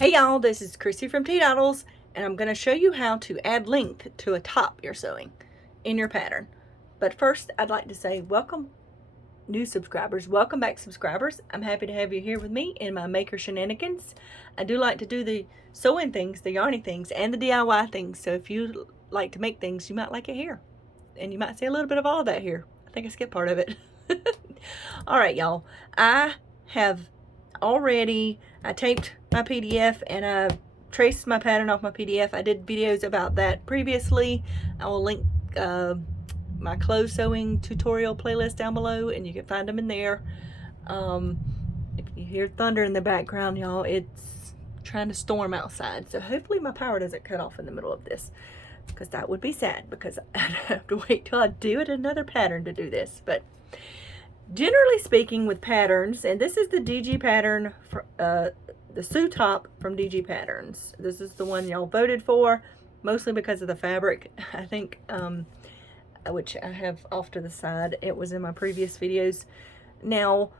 Hey y'all, this is Chrissy from Teadoddles, and I'm going to show you how to add length to a top you're sewing in your pattern. But first, I'd like to say welcome new subscribers, welcome back subscribers. I'm happy to have you here with me in my maker shenanigans. I do like to do the sewing things, the yarny things, and the DIY things, so if you like to make things, you might like it here. And you might see a little bit of all of that here. I think I skipped part of it. Alright y'all, I taped my PDF and I traced my pattern off my PDF. I did videos about that previously. I will link my clothes sewing tutorial playlist down below, and you can find them in there. If you hear thunder in the background, y'all, it's trying to storm outside, so hopefully my power doesn't cut off in the middle of this, because that would be sad, because I'd have to wait till I do another pattern to do this. But generally speaking with patterns, and this is the DG pattern for the Sew Top from DG Patterns. This is the one y'all voted for, mostly because of the fabric, I think, which I have off to the side. It was in my previous videos. Now,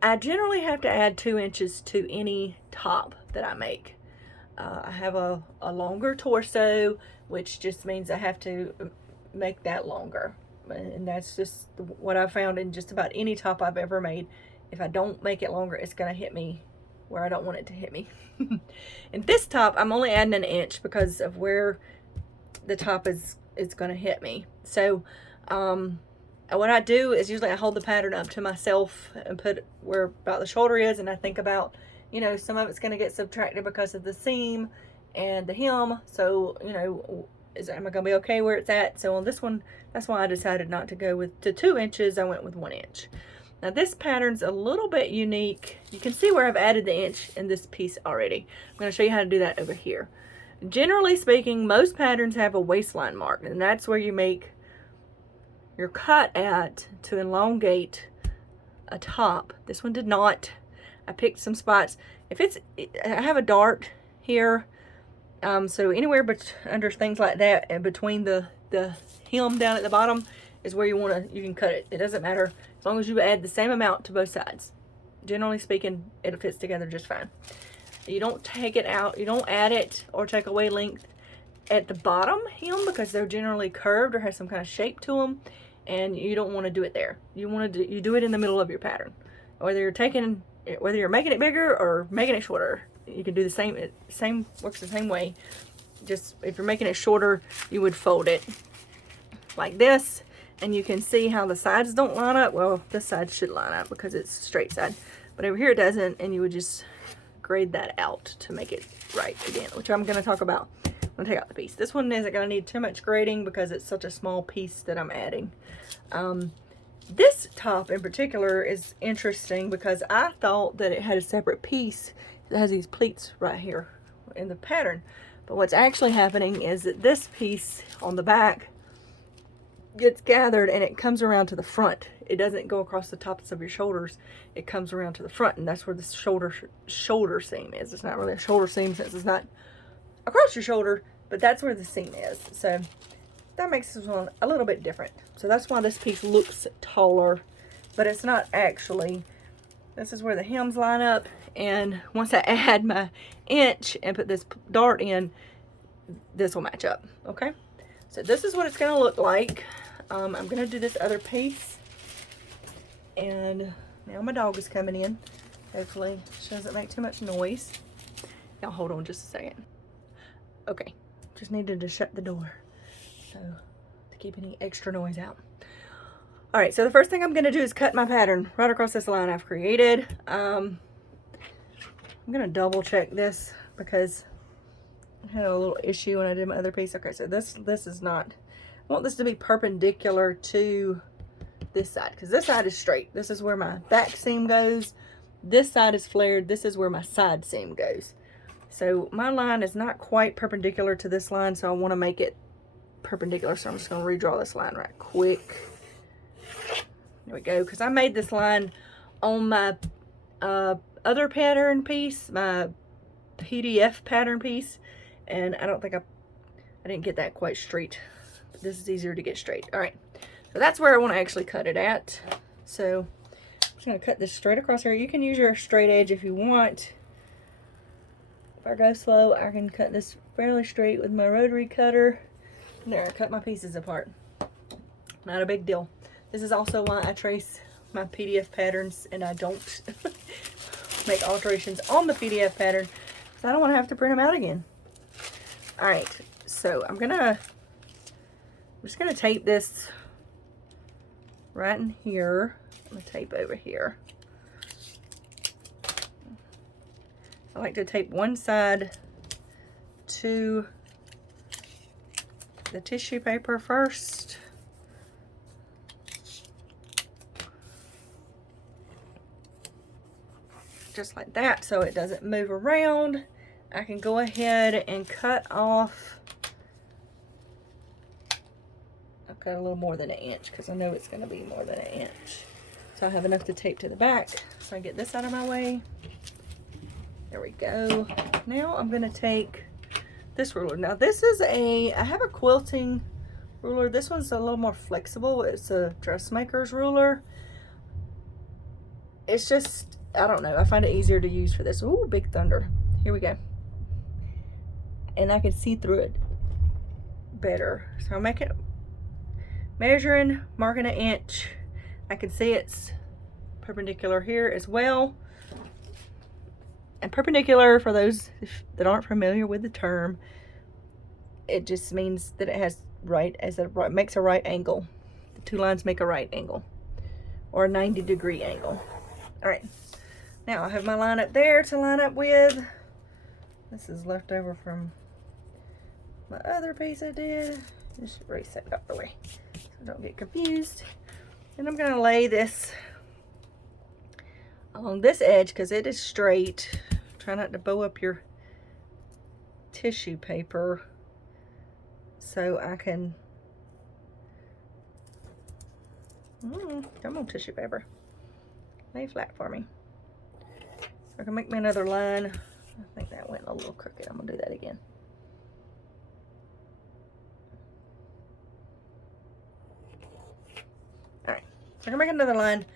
I generally have to add 2 inches to any top that I make. I have a longer torso, which just means I have to make that longer. And that's just what I found in just about any top I've ever made. If I don't make it longer, it's going to hit me where I don't want it to hit me. In this top, I'm only adding 1 inch because of where the top is going to hit me. So what I do is usually I hold the pattern up to myself and put where about the shoulder is, and I think about, you know, some of it's going to get subtracted because of the seam and the hem. So, you know, am I going to be okay where it's at? So on this one, that's why I decided not to go to 2 inches. I went with 1 inch. Now this pattern's a little bit unique. You can see where I've added the inch in this piece already. I'm going to show you how to do that over here. Generally speaking, most patterns have a waistline mark, and that's where you make your cut at to elongate a top. This one did not. I picked some spots. I have a dart here, so anywhere under things like that and between the hem down at the bottom is where you can cut it. It doesn't matter as long as you add the same amount to both sides. Generally speaking, it fits together just fine. You don't take it out, you don't add it or take away length at the bottom hem because they're generally curved or have some kind of shape to them, and you don't want to do it there. You do it in the middle of your pattern. Whether you're making it bigger or making it shorter, you can do the same works the same way. Just if you're making it shorter, you would fold it like this, and you can see how the sides don't line up. Well, this side should line up because it's straight side, but over here it doesn't, and you would just grade that out to make it right again, which I'm going to talk about when I take out the piece. This one isn't going to need too much grading because it's such a small piece that I'm adding. This top in particular is interesting because I thought that it had a separate piece that has these pleats right here in the pattern, but what's actually happening is that this piece on the back gets gathered and it comes around to the front. It doesn't go across the tops of your shoulders. It comes around to the front, and that's where the shoulder seam is. It's not really a shoulder seam since it's not across your shoulder, but that's where the seam is. So that makes this one a little bit different. So that's why this piece looks taller, but it's not actually. This is where the hems line up, and once I add my inch and put this dart in, this will match up. Okay, so this is what it's going to look like. I'm going to do this other piece, and now my dog is coming in. Hopefully she doesn't make too much noise. Now hold on just a second. Okay, just needed to shut the door so to keep any extra noise out. All right, so the first thing I'm going to do is cut my pattern right across this line I've created. I'm going to double check this because I had a little issue when I did my other piece. Okay, so this is not, I want this to be perpendicular to this side because this side is straight. This is where my back seam goes. This side is flared. This is where my side seam goes. So my line is not quite perpendicular to this line, so I want to make it perpendicular. So I'm just going to redraw this line right quick. There we go, because I made this line on my other pattern piece, my PDF pattern piece, and I don't think I didn't get that quite straight. But this is easier to get straight. All right, so that's where I want to actually cut it at. So I'm just going to cut this straight across here. You can use your straight edge if you want. If I go slow, I can cut this fairly straight with my rotary cutter. There, I cut my pieces apart. Not a big deal. This is also why I trace my PDF patterns and I don't make alterations on the PDF pattern, because I don't want to have to print them out again. Alright, so I'm just gonna tape this right in here. I'm gonna tape over here. I like to tape one side to the tissue paper first. Just like that, so it doesn't move around. I can go ahead and cut off. I've got a little more than 1 inch because I know it's going to be more than 1 inch. So I have enough to tape to the back. So I get this out of my way. There we go. Now I'm going to take this ruler. Now this is I have a quilting ruler. This one's a little more flexible. It's a dressmaker's ruler. It's just, I don't know. I find it easier to use for this. Ooh, big thunder. Here we go. And I can see through it better. So I'm making, measuring, marking 1 inch. I can see it's perpendicular here as well. And perpendicular, for those that aren't familiar with the term, it just means that it has makes a right angle. The two lines make a right angle, or a 90-degree angle. All right, now I have my line up there to line up with. This is left over from my other piece I did. Just erase that out of the way so don't get confused. And I'm gonna lay this along this edge because it is straight. Try not to bow up your tissue paper so I can, come on tissue paper, lay flat for me. So I can make me another line. I think that went a little crooked. I'm gonna do that again. All right, so I'm gonna make another line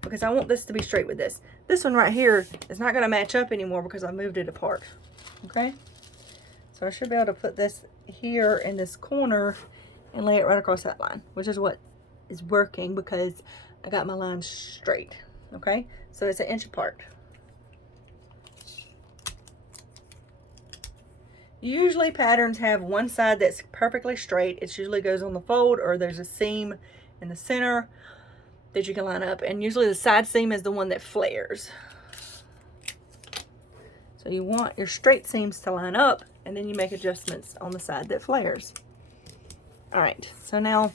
because I want this to be straight with this. This one right here is not gonna match up anymore because I moved it apart, okay? So I should be able to put this here in this corner and lay it right across that line, which is what is working because I got my lines straight, okay? So it's 1 inch apart. Usually patterns have one side that's perfectly straight. It usually goes on the fold, or there's a seam in the center that you can line up, and usually the side seam is the one that flares. So you want your straight seams to line up, and then you make adjustments on the side that flares. All right, so now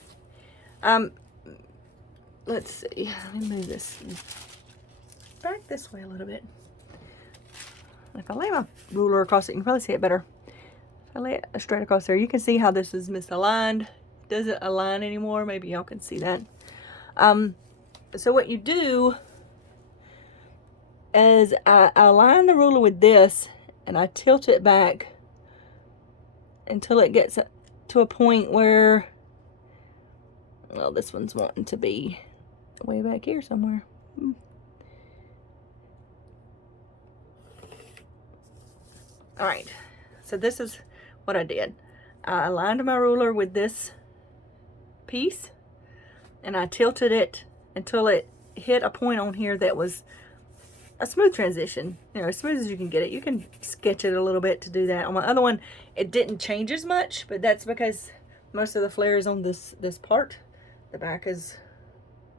let's see, let me move this back this way a little bit. If I lay my ruler across it, you can probably see it better. If I lay it straight across there, you can see how this is misaligned. It doesn't align anymore. Maybe y'all can see that. So what you do is I align the ruler with this and I tilt it back until it gets to a point where, well, this one's wanting to be way back here somewhere. All right, so this is what I did. I aligned my ruler with this piece and I tilted it until it hit a point on here that was a smooth transition, you know, as smooth as you can get it. You can sketch it a little bit to do that. On my other one, it didn't change as much, but that's because most of the flare is on this part. The back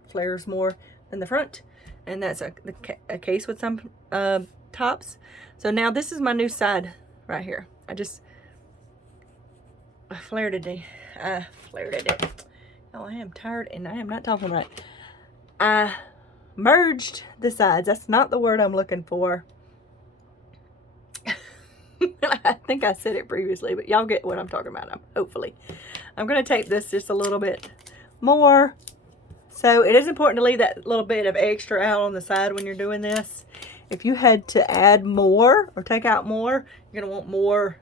flares more than the front, and that's a case with some tops. So now this is my new side right here. I flared it. Oh, I am tired and I am not talking right. I merged the sides. That's not the word I'm looking for. I think I said it previously, but y'all get what I'm talking about, hopefully. I'm going to tape this just a little bit more. So it is important to leave that little bit of extra out on the side when you're doing this. If you had to add more or take out more, you're going to want more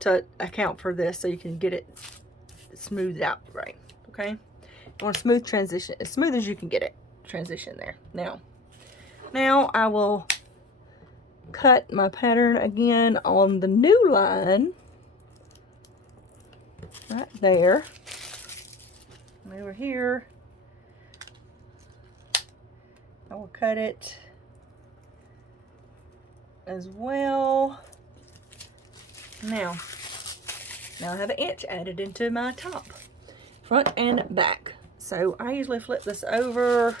to account for this so you can get it smoothed out right, okay? You want a smooth transition, as smooth as you can get it, transition there. Now I will cut my pattern again on the new line. Right there. And over here, I will cut it as well. Now I have an inch added into my top, front and back. So I usually flip this over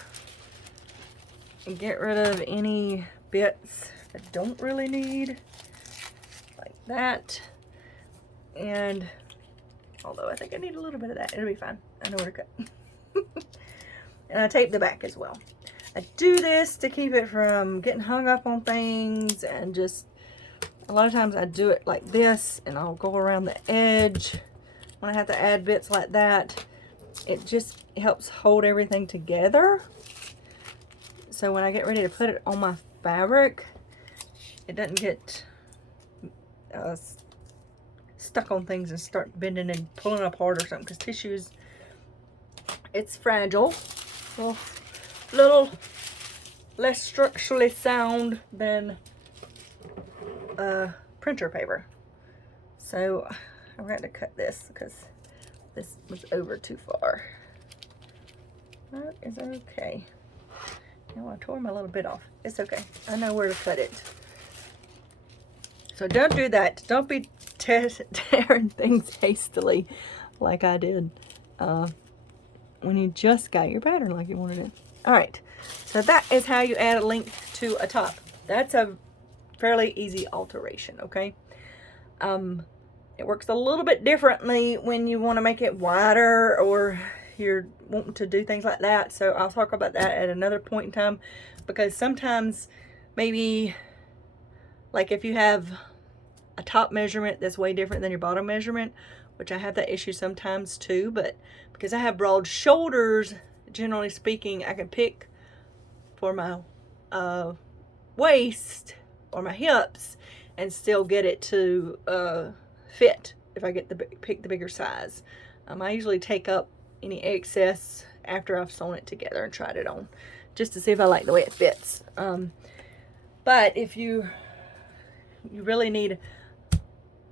and get rid of any bits I don't really need, like that. And although I think I need a little bit of that, it'll be fine. I know where to cut. And I tape the back as well. I do this to keep it from getting hung up on things, and just a lot of times I do it like this, and I'll go around the edge when I have to add bits like that. It just helps hold everything together. So when I get ready to put it on my fabric, it doesn't get stuck on things and start bending and pulling apart or something, because tissue it's fragile. Well, little less structurally sound than printer paper. So I'm going to cut this because this was over too far. That is okay. Now I tore my little bit off. It's okay. I know where to cut it. So don't do that. Don't be tearing things hastily like I did when you just got your pattern like you wanted it. Alright, so that is how you add a link to a top. That's a fairly easy alteration, okay? It works a little bit differently when you want to make it wider, or you're wanting to do things like that. So I'll talk about that at another point in time, because sometimes maybe, like if you have a top measurement that's way different than your bottom measurement, which I have that issue sometimes too, but because I have broad shoulders, generally speaking, I can pick for my waist or my hips and still get it to fit if I get pick the bigger size. I usually take up any excess after I've sewn it together and tried it on, just to see if I like the way it fits. But if you really need,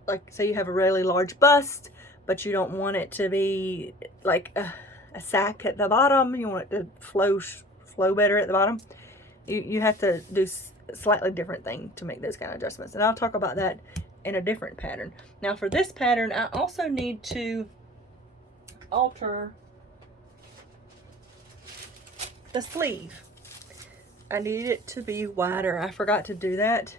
like say you have a really large bust, but you don't want it to be like a sack at the bottom, you want it to flow better at the bottom, you have to do a slightly different thing to make those kind of adjustments. And I'll talk about that in a different pattern. Now for this pattern, I also need to alter the sleeve. I need it to be wider. I forgot to do that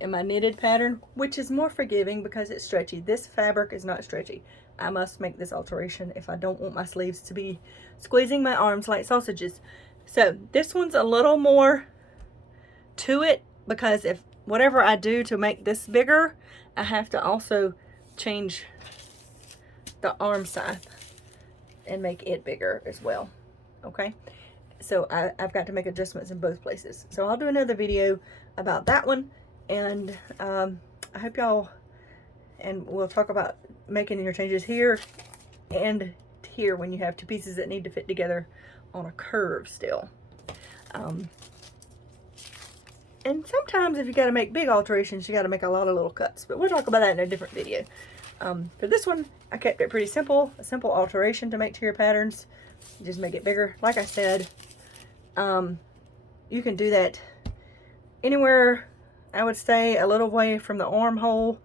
in my knitted pattern, which is more forgiving because it's stretchy. This fabric is not stretchy. I must make this alteration if I don't want my sleeves to be squeezing my arms like sausages. So this one's a little more to it, because if whatever I do to make this bigger, I have to also change the arm side and make it bigger as well. Okay, so I've got to make adjustments in both places. So I'll do another video about that one, and I hope y'all, and we'll talk about making your changes here and here when you have two pieces that need to fit together on a curve still. And sometimes if you got to make big alterations, you got to make a lot of little cuts, but we'll talk about that in a different video. For this one, I kept it pretty simple, a simple alteration to make to your patterns. You just make it bigger. Like I said, you can do that anywhere. I would stay a little way from the armhole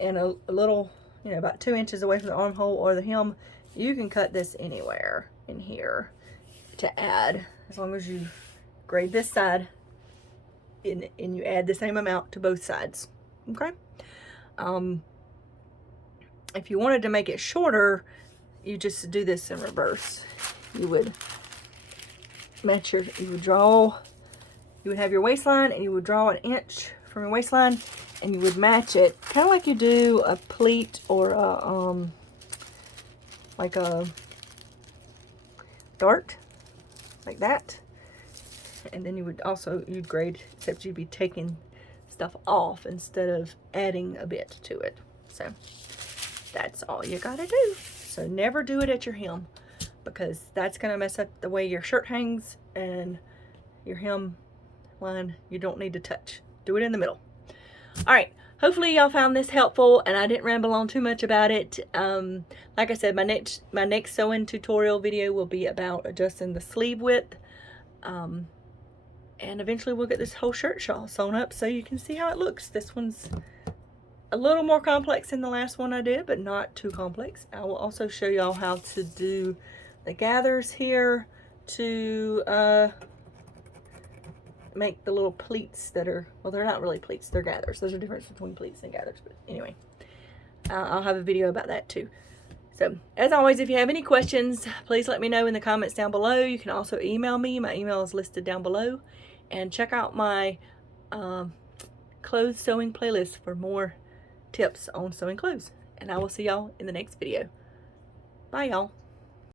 and a little, you know, about 2 inches away from the armhole or the hem. You can cut this anywhere in here to add, as long as you grade this side and you add the same amount to both sides. Okay. If you wanted to make it shorter, you just do this in reverse. You would match your, you would have your waistline, and you would draw an inch from your waistline, and you would match it kind of like you do a pleat or a like a dart, like that. And then you would also, you'd grade, except you'd be taking stuff off instead of adding a bit to it. So that's all you gotta do. So never do it at your hem, because that's gonna mess up the way your shirt hangs, and your hem line you don't need to touch. do it in the middle. All right, hopefully y'all found this helpful and I didn't ramble on too much about it. Like I said, my next sewing tutorial video will be about adjusting the sleeve width. And eventually we'll get this whole shirt shawl sewn up so you can see how it looks. This one's a little more complex than the last one I did, but not too complex. I will also show y'all how to do the gathers here to make the little pleats that are, well, they're not really pleats, they're gathers. There's a difference between pleats and gathers, but anyway, I'll have a video about that too. So, as always, if you have any questions, please let me know in the comments down below. You can also email me. My email is listed down below. And check out my clothes sewing playlist for more tips on sewing clothes. And I will see y'all in the next video. Bye, y'all.